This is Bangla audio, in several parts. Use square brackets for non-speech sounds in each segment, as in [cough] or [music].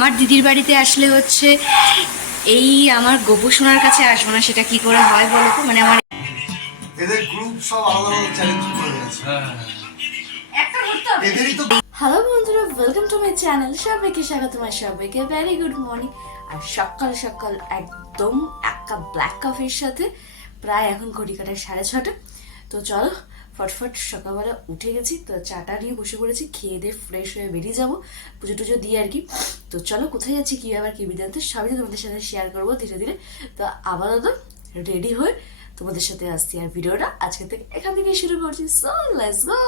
আমার দিদির বাড়িতে আসলে হচ্ছে এই আমার গোপু সোনার কাছে আসব না সেটা কি করে হয় বলো তো? মানে আমার এদের গ্রুপ সব আলাদা আলাদা চ্যালেঞ্জ করে গেছে। এদেরই তো হ্যালো বন্ধুরা ওয়েলকাম টু মাই চ্যানেল সবাইকে স্বাগত আমার সবাইকে ভেরি গুড মর্নিং আর সকাল সকাল একদম এক কাপ ব্ল্যাক কফির সাথে প্রায় এখন ঘড়ি কাটায় সাড়ে ছটা। তো চলো ফটফট সকালবেলা উঠে গেছি, তো চাটা নিয়ে বসে পড়েছি, খেয়ে দিয়ে ফ্রেশ হয়ে বেরিয়ে যাব, পুজো টুজো দিয়ে আর কি। তো চলো কোথায় যাচ্ছি, কী আবার কী বিদ্যান্ত, সবই তোমাদের সাথে শেয়ার করব ধীরে ধীরে। তো আপাতত রেডি হয়ে তোমাদের সাথে আসছি আর ভিডিওটা। আজকে থেকে এখান থেকে শুরু করছি। সো লেটস গো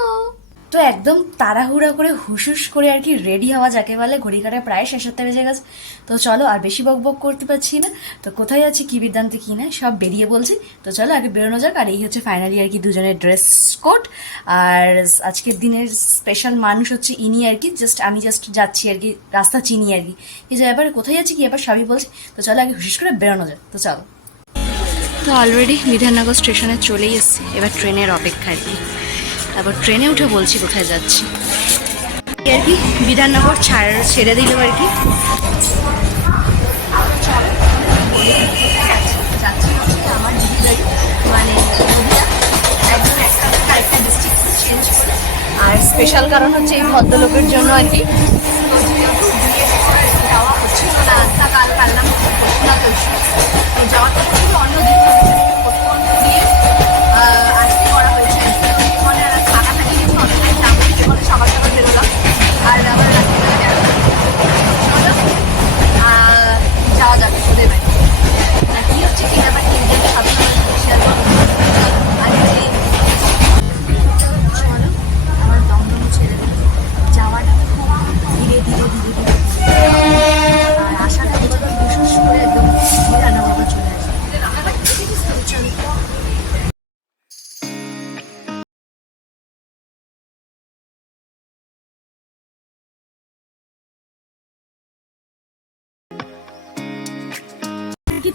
তো একদম তাড়াহুড়া করে হুসুস করে আর কি রেডি হওয়া যাকে বলে ঘড়ি প্রায় শেষ হতে বেজে গেছে। তো চলো আর বেশি বক বক করতে পারছি না। তো কোথায় আছি, কি বিদ্যান্তে, কি না সব বেরিয়ে বলছি। তো চলো আগে বেরোনো যাক আর এই হচ্ছে ফাইনালি আর কি দুজনের ড্রেস কোড আর আজকের দিনের স্পেশাল মানুষ হচ্ছে ইনি আর কি জাস্ট আমি জাস্ট যাচ্ছি আর কি, রাস্তা চিনি আর কি। এই যে এবার কোথায় আছি, কি এবার সবই বলছি। তো চলো আগে হুসুস করে বেরোনো যাক। তো চলো। তো অলরেডি বিধাননগর স্টেশনে চলেই এসেছি। এবার ট্রেনের অপেক্ষা আর কি তারপর ট্রেনে উঠে বলছি কোথায় যাচ্ছি। আর কি, বিধাননগর ছাড়, ছেড়ে দিল আর কি। মানে আর স্পেশাল কারণ হচ্ছে এই ভদ্রলোকের জন্য আর কি। যাওয়া হচ্ছিল না কাল তো যাওয়ার অন্য দিকে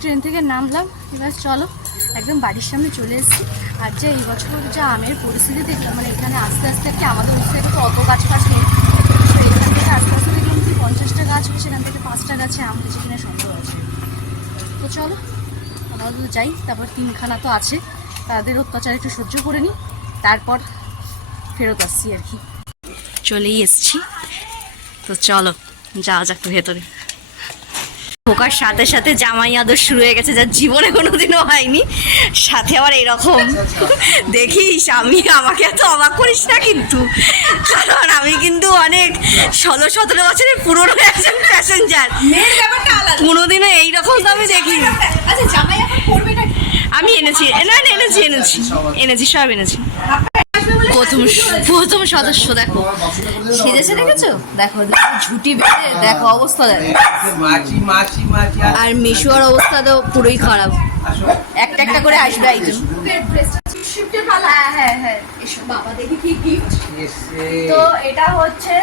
ট্রেন থেকে নামলাম। এবার চলো, একদম বাড়ির সামনে চলে এসেছি। আর যে এই বছর যা আমের পরিস্থিতি দেখলাম মানে এখানে আস্তে আস্তে আর কি আমাদের ওই সাইডে তো অত গাছ ফাছ নেই। তো এখান থেকে আস্তে আস্তে দেখলাম কি পঞ্চাশটা গাছ হয়েছে সেখান থেকে পাঁচটা গাছে আম হয়েছে কিনা সন্দেহ আছে। তো চলো আমরা তো যাই, তারপর তিনখানা তো আছে। তাদের অত্যাচার একটু সহ্য করে নিই, তারপর ফেরত আসছি আর কি। চলেই এসছি। তো চলো, যাওয়া যাক ভেতরে। ঢোকার সাথে সাথে জামাই আদর শুরু হয়ে গেছে যা জীবনে কোনোদিনও হয়নি। সাথে আবার এরকম। দেখিস আমি আমাকে এত অবাক করিস না কিন্তু। কারণ আমি কিন্তু অনেক ষোলো সতেরো বছরের পুরনো একজন প্যাসেঞ্জার কোনোদিনও এইরকম তো আমি দেখিনি। আচ্ছা আমি এনেছি। না, এনেছি এনেছি। এনেছি সব এনেছি। প্রথম প্রথম সদস্য দেখো। সেজেছে দেখেছ? দেখো ঝুটি বেঁধে দেখো অবস্থা দেখো। আর মিশুয়ার অবস্থা তো পুরোই খারাপ। একটা একটা করে আসবে আইটেম হ্যাঁ হ্যাঁ হ্যাঁ বাবা দেখি কি গিফট তো এটা হচ্ছে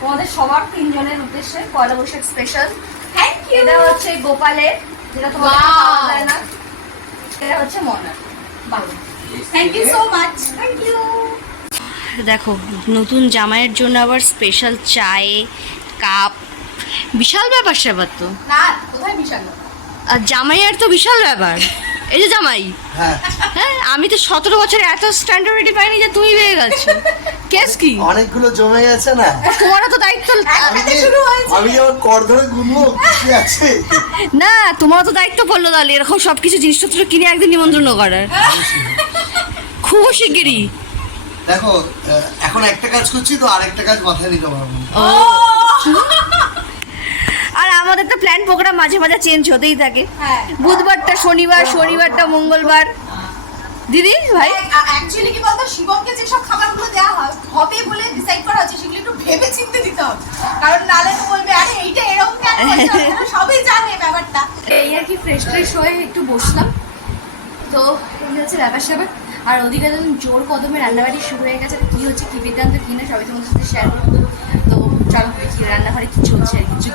তোমাদের সবার তিনজনের উদ্দেশ্যে Poila Baishakh special thank you এটা হচ্ছে গোপালের যেটা যায় না। এটা হচ্ছে মনার। বাবা thank you so much thank you দেখো নতুন জামাইয়ের জন্য আবার স্পেশাল চায়ে কাপ বিশাল ব্যাপার স্যাপার তো। না কোথায় বিশাল? আর জামাইয়ের তো বিশাল ব্যাপার। এই যে জামাই। হ্যাঁ। হ্যাঁ আমি তো সতেরো বছরে এত স্ট্যান্ডার্ডিটি পাইনি যে তুমি পেয়ে গেছো। কেস কি? অনেকগুলো জমে গেছে না? তোমারও তো দায়িত্ব। আমি যখন কর ধরে গুনবো কি আছে। না তোমারও তো দায়িত্ব পড়ল তাহলে। এরকম সব কিছু জিনিসপত্র কিনে একদিন নিমন্ত্রণ করার। খুব শিগগিরই। দেখো এখন একটা কাজ করছি তো আরেকটা কাজ মাথায় নিতে পারব ও! আর আমাদের তো প্ল্যান প্রোগ্রাম মাঝে মাঝে চেঞ্জ হতেই থাকে। হ্যাঁ। বুধবারটা শনিবার শনিবারটা মঙ্গলবার। দিদি ভাই? অ্যাকচুয়ালি কি বলতো শিবমকে যে সব খাবারগুলো দেওয়া হয় হবে বলে ডিসাইড করা হচ্ছে সেগুলো একটু ভেবে চিন্তে দিতে হবে। কারণ নালে তো বলবে আরে এইটা এরকম কেন করছ?" সবই জানে ব্যাপারটা। এই আর কি ফ্রেশ ফ্রেশ হয়ে একটু বসলাম। তো এই হচ্ছে ব্যাপার স্যাপার আর ওদিকে যখন জোর কদমে রান্নাবাড়ি শুরু হয়ে গেছে কি হচ্ছে, কি বৃত্তান্ত কি না, সবাই তোমাদের সাথে শেয়ার করব। তো চলো দেখি রান্নাঘরে কি চলছে আর কিছু।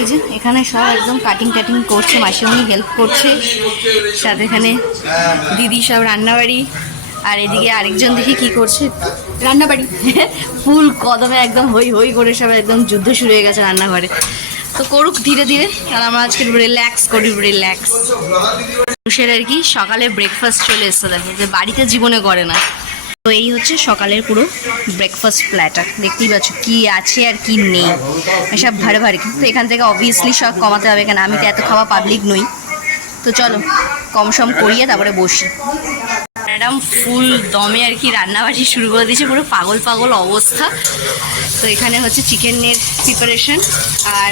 এই যে এখানে সব একদম কাটিং টাটিং করছে, মাসিমণি হেল্প করছে। সাথে এখানে দিদি সব রান্নাবাড়ি। আর এদিকে আরেকজন দেখি কি করছে, রান্নাবাড়ি। ফুল কদমে একদম হই হই করে সব একদম যুদ্ধ শুরু হয়ে গেছে রান্নাঘরে। তো করুক ধীরে ধীরে, আর আমরা আজকে রিল্যাক্স করি রিল্যাক্স মানুষের আর কি সকালে ব্রেকফাস্ট চলে এসছে দেখো, যে বাড়িতে জীবনে করে না। তো এই হচ্ছে সকালের পুরো ব্রেকফাস্ট প্ল্যাটার দেখতেই পাচ্ছ কি আছে আর কি নেই। এসব ভারে ভারে কিন্তু এখান থেকে অবভিয়াসলি সব কমাতে হবে কেন? আমি তো এত খাওয়া পাবলিক নই। তো চলো, কম সম করিয়ে তারপরে বসি। ম্যাডাম ফুল দমে আর কি রান্নাবাড়ি শুরু করে দিয়েছে, পুরো পাগল পাগল অবস্থা। তো এখানে হচ্ছে চিকেনের প্রিপারেশন আর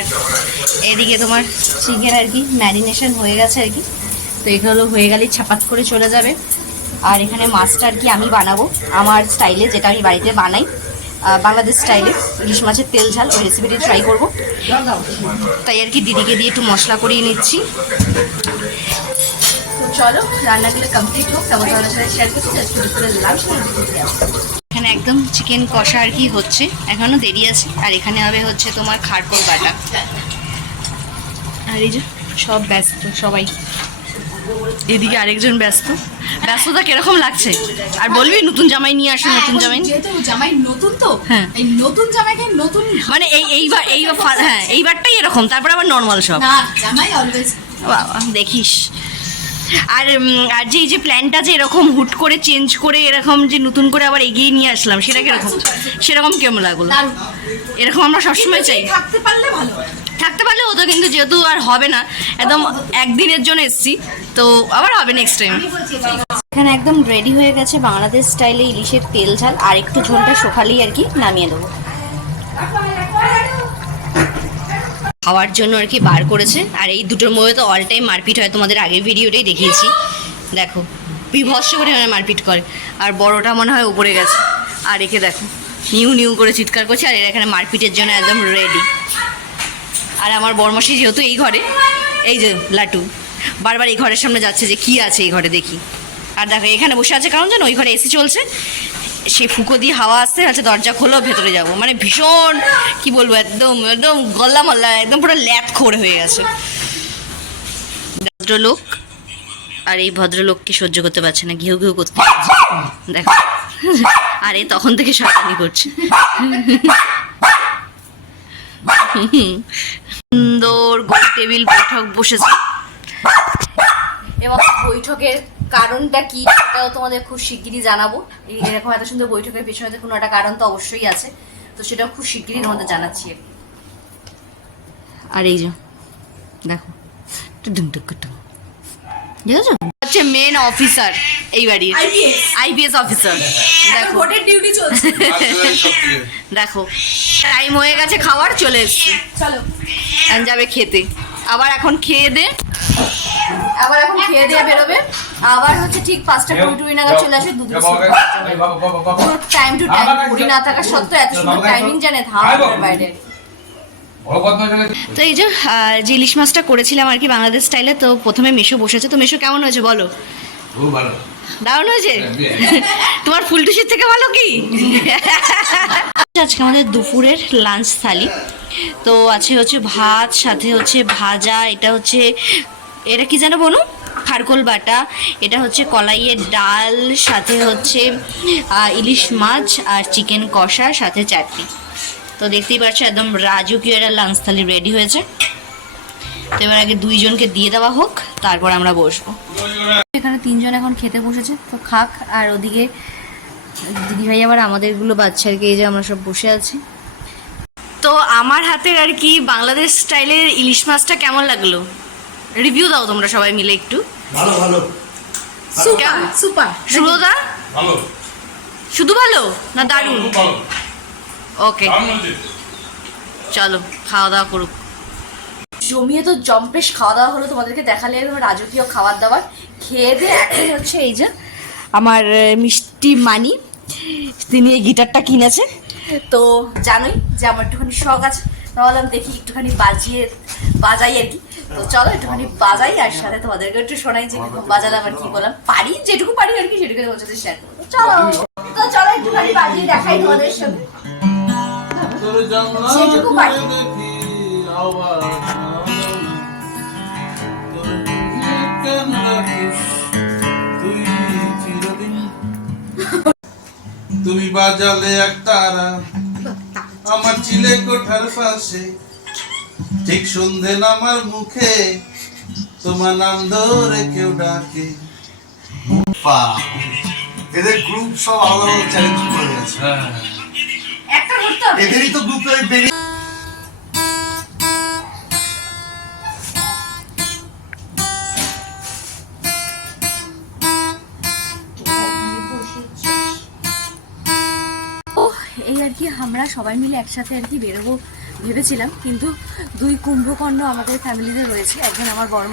এদিকে তোমার চিকেন আর কি ম্যারিনেশন হয়ে গেছে আর কি। তো এগুলো হয়ে গেলেই ছাপাত করে চলে যাবে। আর এখানে মাছটা আর কি আমি বানাবো। আমার স্টাইলে যেটা আমি বাড়িতে বানাই বাংলাদেশ স্টাইলে ইলিশ মাছের তেল ঝাল, ওই রেসিপিটি ট্রাই করব। তাই আর কি দিদিকে দিয়ে একটু মশলা করিয়ে নিচ্ছি। চলো, রান্নাগুলো কমপ্লিট হোক, তারপর শেয়ার এখানে একদম চিকেন কষা আর কি হচ্ছে। এখনও দেরি আছে। আর এখানে হবে হচ্ছে তোমার খারকোল বাটা। আর এই যে সব ব্যস্ত সবাই। এদিকে আরেকজন ব্যস্ত। ব্যস্ততা কীরকম লাগছে? আর বলবি নতুন জামাই নিয়ে আসো নতুন জামাই? যেহেতু জামাই নতুন তো হ্যাঁ। এই নতুন জামাইকে নতুন মানে এই এইবার এইবার ফা- হ্যাঁ এইবারটাই এরকম তারপর আবার নর্মাল সব। জামাই অলওয়েজ বাবা, দেখিস। আর আর যে এই যে প্ল্যানটা যে এরকম হুট করে চেঞ্জ করে এরকম যে নতুন করে আবার এগিয়ে নিয়ে আসলাম সেটা কীরকম? সেরকম কেমন লাগল? এরকম আমরা সবসময় চাই। থাকতে পারলে ভালো থাকতে পারলে হতো কিন্তু যেহেতু আর হবে না একদম একদিনের জন্য এসছি তো আবার হবে নেক্সট টাইম এখানে একদম রেডি হয়ে গেছে বাংলাদেশ স্টাইলে ইলিশের তেল ঝাল আর একটু ঝোলটা শোকালেই আর কি নামিয়ে দেবো। খাওয়ার জন্য আর কি বার করেছে আর এই দুটোর মধ্যে তো অল টাইম মারপিট হয় তোমাদের আগের ভিডিওটাই দেখিয়েছি। দেখো বিভৎস পরিমাণে মারপিট করে আর বড়টা মনে হয় উপরে গেছে। আর একে দেখো নিউ নিউ করে চিৎকার করছে আর এরা এখানে মারপিটের জন্য একদম রেডি আর আমার বরমাসি যেহেতু এই ঘরে, এই যে লাটু, বারবার এই ঘরের সামনে যাচ্ছে যে কি আছে এই ঘরে দেখি। আর দেখো, এখানে বসে আছে, কারণ জানো, ওই ঘরে এসি চলছে, সে ফুকো দিয়ে হাওয়া আসতে আছে দরজা খোলো, ভেতরে যাব। মানে ভীষণ, কি বলব, একদম একদম গল্লা মল্লা, একদম পুরো ল্যাপ খোর হয়ে গেছে। ভদ্রলোক, আর এই ভদ্রলোককে সহ্য করতে পারছে না, ঘেউ ঘেউ করতে। দেখো, আর তখন থেকে শয়তানি করছে। সুন্দর গোল টেবিল বৈঠক বসেছে। এবং বৈঠকের কারণটা কি সেটাও তোমাদের খুব শিগগিরই জানাব। এই- এরকম এত সুন্দর বৈঠকের পেছনে তো কোনো একটা কারণ তো অবশ্যই আছে। তো সেটাও খুব শিগগিরই তোমাদের জানাচ্ছি। আর এই যে দেখো। দেখেছ হচ্ছে মেন অফিসার এই বাড়ির। আইপিএস অফিসার দেখো। ডিউটি চলছে। দেখো টাইম হয়ে গেছে খাওয়ার চলে এসছি। চলো। যাবে খেতে। আবার এখন খেয়ে দে। আবার এখন খেয়ে দিয়ে বেরোবে। আবার হচ্ছে ঠিক পাঁচটা কুড়ি টুড়ি নাগাদ চলে আসে দুধ টাইম টু টাইম কুড়ি না থাকা সত্ত্বেও এত সুন্দর টাইমিং জানে ধামার বাইরে। তো এই যে যে ইলিশ মাছটা করেছিলাম আর কি বাংলাদেশ স্টাইলে তো প্রথমে মেশো বসেছে। তো মেশো কেমন হয়েছে বলো? দারুণ হয়েছে? তোমার ফুলটুসির থেকে ভালো কি? [laughs] আজকে আমাদের দুপুরের লাঞ্চ থালি। তো আছে হচ্ছে ভাত, সাথে হচ্ছে ভাজা, এটা হচ্ছে, এটা কি জানো বনু খারকোল বাটা, এটা হচ্ছে কলাইয়ের ডাল, সাথে হচ্ছে ইলিশ মাছ আর চিকেন কষা, সাথে চাটনি। তো দেখতেই পাচ্ছ একদম রাজকীয় একটা লাঞ্চ থালি রেডি হয়েছে। তো এবার আগে দুইজনকে দিয়ে দেওয়া হোক, তারপর আমরা বসবো। এখানে তিনজন এখন খেতে বসেছে, তো খাক, আর ওদিকে দিদিভাই আবার আমাদেরগুলো বাচ্চাকে এই যে আমরা সব বসে আছি। তো আমার হাতের আর কি বাংলাদেশ স্টাইলের ইলিশ মাছটা কেমন লাগল? রিভিউ দাও তোমরা সবাই মিলে একটু। ভালো ভালো। সুপার সুপার সুব্রতা ভালো। শুধু ভালো না দারুণ? ভালো। ওকে। চলো খাওয়া দাওয়া করুক। জমিয়ে তো জম্পেশ খাওয়া দাওয়া হলো তোমাদেরকে দেখালে রাজকীয় খাবার দাবার খেয়ে দিয়ে এখন [coughs] হচ্ছে এই যে আমার মিষ্টি মানি, তিনি এই গিটারটা কিনেছে। তো জানোই যে আমার একটুখানি শখ আছে। ভাবলাম দেখি একটুখানি বাজিয়ে, বাজাই আর কি। তো চলো একটুখানি বাজাই আর সাথে তোমাদেরকে একটু শোনাই যে কীরকম বাজালাম আর কি বললাম পারি, যেটুকু পারি আর কি সেটুকু তোমার সাথে শেয়ার করব। চলো। তো চলো একটুখানি বাজিয়ে দেখাই তোমাদের সাথে। যেটুকু পারি। তুমি বাজালে এক তারা আমার চিলে কোঠার পাশে। ঠিক সন্ধে নামার মুখে তোমার নাম ধরে কেউ ডাকে। এদের গ্রুপ সব আলাদা আলাদা চ্যালেঞ্জ করে গেছে। এদেরই তো গ্রুপে বেরিয়ে আমরা সবাই মিলে একসাথে আর কি বেরোবো ভেবেছিলাম কিন্তু দুই কুম্ভকর্ণ আমাদের ফ্যামিলিতে রয়েছে। একজন আমার বড়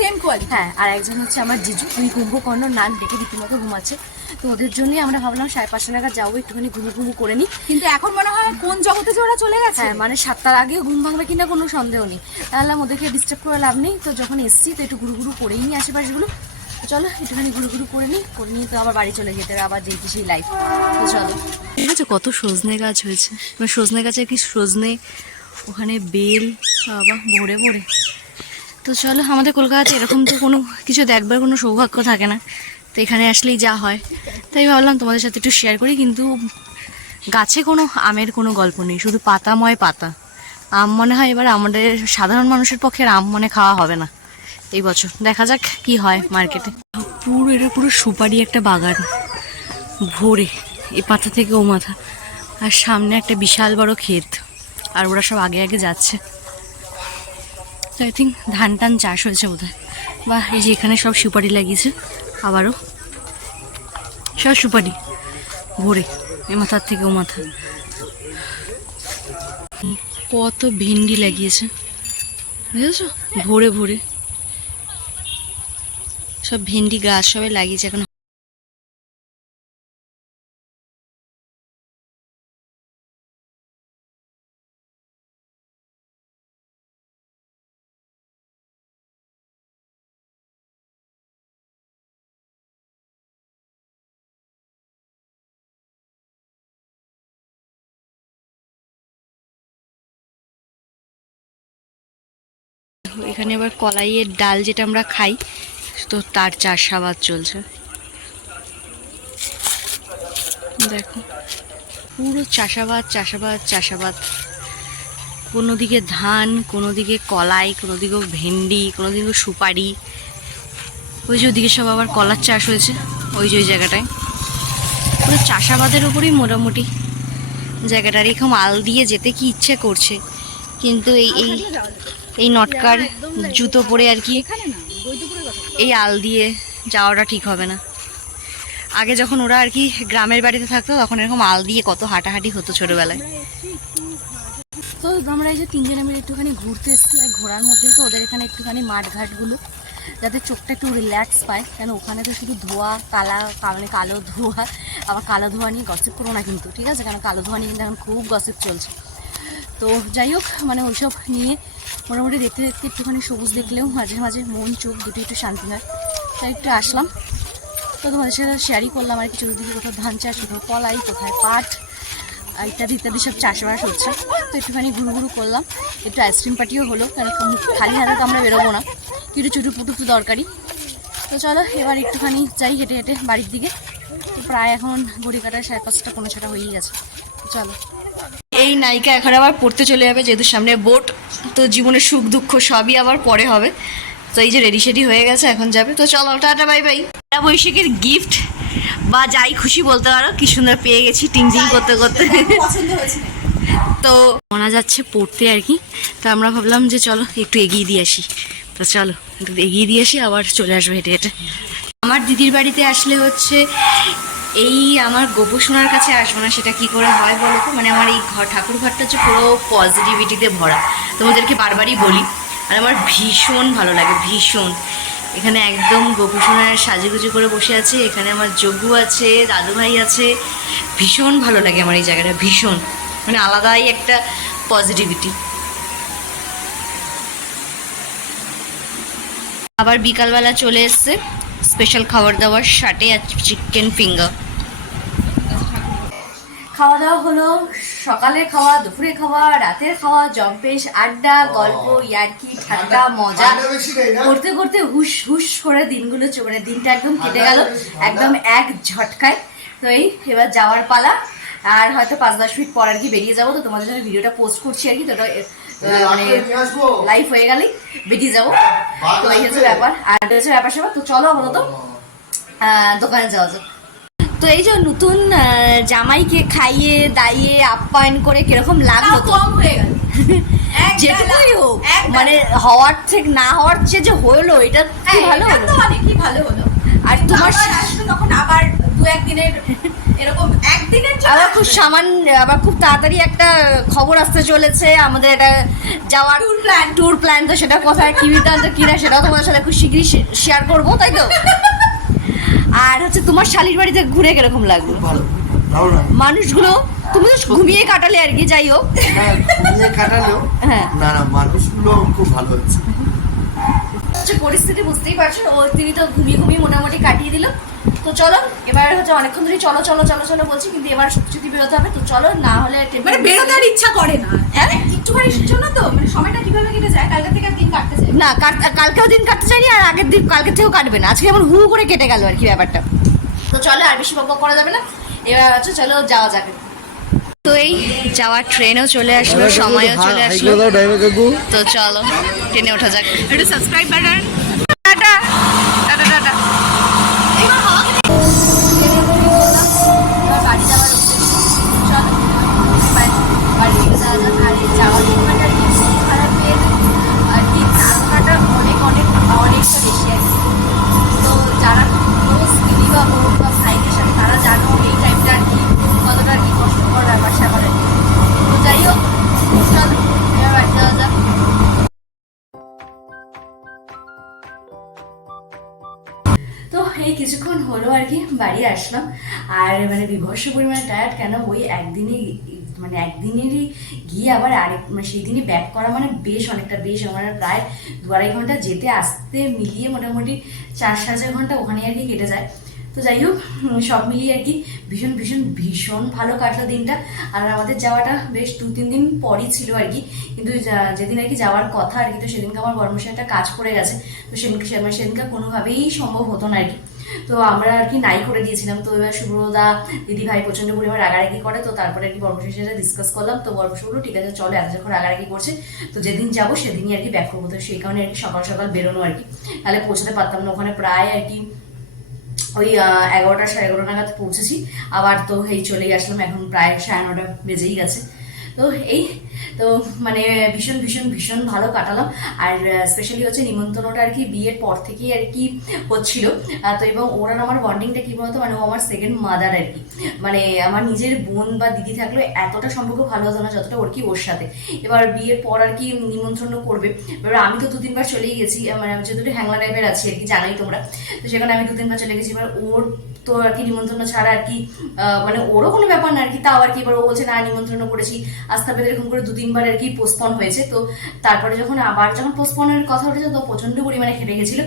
সেম কোয়ালিটি হ্যাঁ আর একজন হচ্ছে আমার জিজু। দুই কুম্ভকর্ণ নাক ডেকে রীতিমতো ঘুমাচ্ছে। তো ওদের জন্যই আমরা ভাবলাম সাড়ে পাঁচটা নাগাদ যাব একটুখানি ঘুমু ঘুমু করে নিই। কিন্তু এখন মনে হয় কোন জগতে যে ওরা চলে গেছে? হ্যাঁ মানে সাতটার আগেও ঘুম ভাঙবে কিনা কোনো সন্দেহ নেই। তাহলে ওদেরকে ডিস্টার্ব করে লাভ নেই। তো যখন এসছি তো একটু ঘুরু ঘুরু করেই নিই আশেপাশগুলো। চলো, একটুখানি ঘুরু ঘুরু করে নিই, করে নিয়ে তো আবার বাড়ি চলে যেতে হবে, আবার যেহেতু সেই লাইফ চলো। ঠিক আছে কত সজনে গাছ হয়েছে। মানে সজনে গাছে কি সজনে, ওখানে বেল, বাবা, ভরে ভরে। তো চলো, আমাদের কলকাতাতে এরকম তো কোনো কিছু দেখবার কোনো সৌভাগ্য থাকে না। তো এখানে আসলেই যা হয়। তাই ভাবলাম তোমাদের সাথে একটু শেয়ার করি, কিন্তু গাছে কোনো আমের কোনো গল্প নেই, শুধু পাতাময় পাতা। আম মনে হয় এবার আমাদের সাধারণ মানুষের পক্ষে আম মনে খাওয়া হবে না। এই বছর। দেখা যাক কি হয় মার্কেটে পুরো, এটা পুরো সুপারি একটা বাগান। ভোরে, এ মাথা থেকে ও মাথা। আর সামনে একটা বিশাল বড় ক্ষেত। আর ওরা সব আগে আগে যাচ্ছে। আই থিঙ্ক ধান টান চাষ হয়েছে বোধহয়। বা এই যে এখানে সব সুপারি লাগিয়েছে। আবারও। সব সুপারি। ভোরে, এ মাথার থেকে ও মাথা। কত ভিন্ডি লাগিয়েছে। বুঝেছ? ভোরে ভোরে। সব ভেন্ডি গাছ সবাই লাগিয়েছে এখন এখানে আবার কলাইয়ের ডাল যেটা আমরা খাই তো তার চাষাবাদ চলছে। দেখো পুরো চাষাবাদ চাষাবাদ চাষাবাদ। কোনো দিকে ধান কোনো দিকে কলাই কোনো দিকে ভেন্ডি কোনো দিকে সুপারি। ওই যে ওদিকে সব আবার কলার চাষ হয়েছে ওই যে ওই জায়গাটায়। পুরো চাষাবাদের উপরেই মোটামুটি। জায়গাটার এরকম আল দিয়ে যেতে কি ইচ্ছে করছে। কিন্তু এই এই এই নটকার জুতো পরে আর কি এই আল দিয়ে যাওয়াটা ঠিক হবে না। আগে যখন ওরা আর কি গ্রামের বাড়িতে থাকতো, তখন এরকম আল দিয়ে কত হাঁটাহাঁটি হতো ছোটবেলায়। তো আমরা এই যে তিনজনে মিলে একটুখানি ঘুরতে এসেছি, আর ঘোরার মধ্যেই তো ওদের এখানে একটুখানি মাঠঘাটগুলো, যাতে চোখটা একটু রিল্যাক্স পায়। কেন ওখানে তো শুধু ধোয়া কালা মানে কালো ধোয়া, আবার কালো ধোয়া নিয়ে গসিপ করো না কিন্তু, ঠিক আছে? কারণ কালো ধোয়া নিয়ে কিন্তু এখন খুব গসিপ চলছে। তো যাই হোক মানে ওইসব নিয়ে মোটামুটি দেখতে দেখতে একটুখানি সবুজ দেখলেও মাঝে মাঝে মন, চোখ দুটো একটু শান্তি হয়। তাই একটু আসলাম। তো তোমাদের সাথে শেয়ারই করলাম আর কি, চতুর্দিকে কোথাও ধান চাষ, কোথাও কলাই, কোথায় পাট ইত্যাদি ইত্যাদি সব চাষবাস হচ্ছে। তো একটুখানি ঘুরু ঘুরু করলাম। একটু আইসক্রিম পার্টিও হলো, কারণ খালি হাতে তো আমরা বেরোবো না। কিছু চুটু পুটু তো দরকারি তো চলো, এবার একটুখানি যাই হেঁটে হেঁটে বাড়ির দিকে। প্রায় এখন ঘড়ি কাটার সাড়ে পাঁচটা পনেরো ছটা হয়েই গেছে। চলো। এই নায়িকা এখন আবার পড়তে চলে যাবে যেহেতু সামনে বোট তো জীবনের সুখ, দুঃখ সবই আবার পরে হবে। তো এই যে রেডি সেডি হয়ে গেছে, এখন যাবে। তো চলো, টাটা বাই বাই বৈশাখের গিফট বা যাই খুশি বলতে পারো, কি সুন্দর পেয়ে গেছি, টিং টিং করতে করতে। তো মনা যাচ্ছে পড়তে আর কি। তো আমরা ভাবলাম যে চলো, একটু এগিয়ে দিয়ে আসি। তো চলো এগিয়ে দিয়ে আসি আবার চলে আসব হেঁটে হেঁটে। আমার দিদির বাড়িতে আসলে হচ্ছে এই আমার গোপসোনার কাছে আসব না, সেটা কি করে হয় বলো তো? মানে আমার এই ঘর, ঠাকুর ঘরটা হচ্ছে পুরো পজিটিভিটিতে ভরা। তোমাদেরকে বারবারই বলি, আর আমার ভীষণ ভালো লাগে, ভীষণ। এখানে একদম গোপসোনার সাজুগুজু করে বসে আছে, এখানে আমার যোগু আছে দাদু ভাই আছে। ভীষণ ভালো লাগে আমার এই জায়গাটা, ভীষণ। মানে আলাদাই একটা পজিটিভিটি আবার বিকালবেলা চলে এসছে স্পেশাল খাবার দাবার শাটে আর চিকেন ফিঙ্গার খাওয়া দাওয়া হলো সকালে খাওয়া দুপুরে খাওয়া রাতের খাওয়া জম্পেশ আড্ডা গল্প ইয়ার্কি ঠান্ডা মজা? করতে করতে হুশ হুশ করে দিনগুলো মানে দিনটা একদম কেটে গেল একদম এক ঝটকায়। তো এই এবার যাওয়ার পালা। আর হয়তো পাঁচ দশ মিনিট পর আর কি বেরিয়ে যাব তো তোমাদের জন্য ভিডিওটা পোস্ট করছি আর কি তো মানে লাইভ হয়ে গেলেই বেরিয়ে যাব। তো এই হচ্ছে ব্যাপার। আর হচ্ছে ব্যাপার স্যাপার তো চলো বলো আহ, দোকানে যাওয়া যাক। তো এই যে নতুন জামাইকে খাইয়ে দাইয়ে আপ্যায়ন করে কীরকম লাগল কম হয়ে গেল। [laughs] যেটুকুই হোক মানে হওয়ার থেকে না হওয়ার চেয়ে যে হলো এটা কি হ্যাঁ, ভালো হলো? অনেকই ভালো হলো। আর তোমার তখন আবার দু একদিনের [laughs] এরকম একদিনের আবার খুব। সামান্য আবার খুব তাড়াতাড়ি একটা খবর আসতে চলেছে আমাদের এটা যাওয়ার Tour plan. ট্যুর প্ল্যান তো সেটা কোথায় কি বৃত্তান্ত কিনা সেটাও তোমাদের সাথে খুব শীঘ্রই শেয়ার করব তাই তো? [laughs] আর হচ্ছে তোমার শালির বাড়িতে ঘুরে কীরকম লাগল? ভালো মানুষগুলো তুমি তো ঘুমিয়ে কাটালে আর কি যাই হোক। হ্যাঁ, ঘুমিয়ে কাটালেও হ্যাঁ। না না মানুষগুলো খুব ভালো হচ্ছে হচ্ছে পরিস্থিতি বুঝতেই পারছ। ও তিনি তো ঘুমিয়ে ঘুমিয়ে মোটামুটি কাটিয়ে দিল। তো চলো এবার হচ্ছে অনেকক্ষণ ধরে চলো চলো চলো চলো বলছি কিন্তু এবার সত্যি বেরোতে হবে তো চলো না হলে মানে বেরোতে আর ইচ্ছা করে না। হ্যাঁ? একটুখানি জন্য তো? মানে সময়টা কীভাবে কেটে যায়? কালকে থেকে দিন কাটতে যায় না। কালকেও দিন কাটতে চাইনি আর আগের দিন কালকে থেকেও কাটবে না। আজকে এমন হু করে কেটে গেল আর কি ব্যাপারটা। তো চলো আর বেশি বক বক করা যাবে না। এবার হচ্ছে চলো যাওয়া যাবে তো এই যাওয়ার ট্রেনও চলে আসলো সময়ও চলে আসলো। তো চলো ট্রেনে ওঠা যাক। একটু সাবস্ক্রাইব বাটন হলো আর কি, বাড়ি আসলাম। আর মানে বিভর্ষ পরিমাণে টায়ার্ড কেন? ওই একদিনই মানে একদিনেরই গিয়ে আবার আরেক মানে সেই দিনই ব্যাক করা মানে বেশ অনেকটা বেশ। আমার প্রায় দু আড়াই ঘণ্টা যেতে আসতে মিলিয়ে মোটামুটি চার সাড়ে চার ঘণ্টা ওখানে আর কি কেটে যায়। তো যাই হোক সব মিলিয়ে আর কি ভীষণ ভীষণ ভীষণ ভালো কাটলো দিনটা। আর আমাদের যাওয়াটা বেশ দু, তিন দিন পরই ছিল আর কি। কিন্তু যেদিন আর কি যাওয়ার কথা আর কি, তো সেদিনকে আমার বর্মশাই একটা কাজ পড়ে গেছে। তো সেদিনকে মানে সেদিনকে কোনোভাবেই সম্ভব হতো না আর কি। তো আমরা আর কি নাই করে দিয়েছিলাম। তো এবার শুভ্রদা দিদি ভাই প্রচণ্ড পরিমাণ রাগারাগি করে, তো তারপরে আর কি বর্মশাইয়ের সাথে ডিসকাস করলাম। তো বর্মশাই বলল, ঠিক আছে, চলো, এত যখন রাগারাগি করছে, তো যেদিন যাব সেদিনই আর কি ব্যাক করব। তো সেই কারণে আর কি সকাল সকাল বেরোনো আর কি। তাহলে পৌঁছাতে পারতাম না। ওখানে প্রায় আর কি ওই এগারোটা সাড়ে এগারোটা নাগাদ পৌঁছেছি। আবার তো এই চলেই আসলাম, এখন প্রায় সাড়ে নটা বেজেই গেছে। তো এই, তো মানে ভীষণ ভীষণ ভীষণ ভালো কাটালাম। আর স্পেশালি হচ্ছে নিমন্ত্রণটা আর কি বিয়ের পর থেকেই আর কি হচ্ছিল। তো এবং ওর আমার বন্ডিংটা কি বলতো? মানে ও আমার সেকেন্ড মাদার আর কি। মানে আমার নিজের বোন বা দিদি থাকলে এতটা সম্পর্ক ভালো হতো না যতটা ওর কি ওর সাথে। এবার বিয়ের পর আর কি নিমন্ত্রণ করবে। এবার আমি তো দু তিনবার চলেই গেছি। মানে আমি যেহেতু হ্যাংলা টাইপের আছি আর কি, জানাই তোমরা। তো সেখানে আমি দু তিনবার চলে গেছি। এবার ওর তো আর কি নিমন্ত্রণ ছাড়া আর কি মানে ওরও কোনো ব্যাপার না আর কি। তাও আর কি এবার ও বলছে, না, নিমন্ত্রণ করেছি। আস্তে আস্তে এরকম করে দু তিনবার আর কি পোস্টপন হয়েছে। তো তারপরে যখন আবার যখন পোস্টপনের কথা উঠেছে, তো প্রচণ্ড পরিমাণে খেপে গেছিল।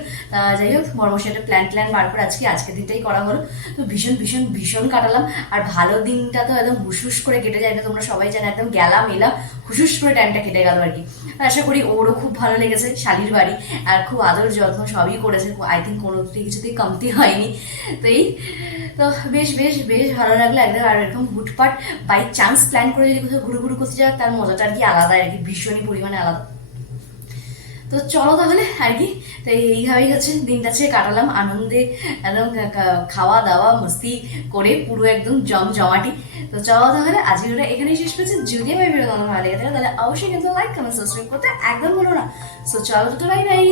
যাই হোক বর্মশাইটা প্ল্যান প্ল্যান বার করে আজকে, আজকের দিনটাই করা হলো। তো ভীষণ ভীষণ ভীষণ কাটালাম। আর ভালো দিনটা তো একদম হুসহুস করে কেটে যায় না, তোমরা সবাই জানো, একদম গেলাম এলাম হুসহুস করে টাইমটা কেটে গেল আর কি। আশা করি ওরও খুব ভালো লেগেছে, শালির বাড়ি, আর খুব আদর যত্ন সবই করেছে। আই থিঙ্ক কোনো কিছুতেই কমতি হয়নি। তো এই, তো বেশ বেশ বেশ ভালো লাগল একদম। আর এরকম হুটপাট বাই চান্স প্ল্যান করে যদি কোথাও ঘুরে ঘুরে করতে যাওয়া তার মজাটা আর কি আলাদা, আর কি ভীষণই পরিমাণে আলাদা। তো চলো তাহলে আর কি, তো এইভাবেই হচ্ছে দিনটা ছেড়ে কাটালাম। আনন্দে একদম খাওয়া দাওয়া মস্তি করে পুরো একদম জম জমাটি তো চলো তাহলে আজকে ওটা এখানেই শেষ করছি। যদি আমার ভিডিও তোমাদের ভালো লেগে থাকে, তাহলে অবশ্যই কিন্তু লাইক কমেন্ট সাবস্ক্রাইব করতে একদম ভুলো না। সো চলো তো বাই বাই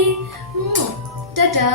টাটা।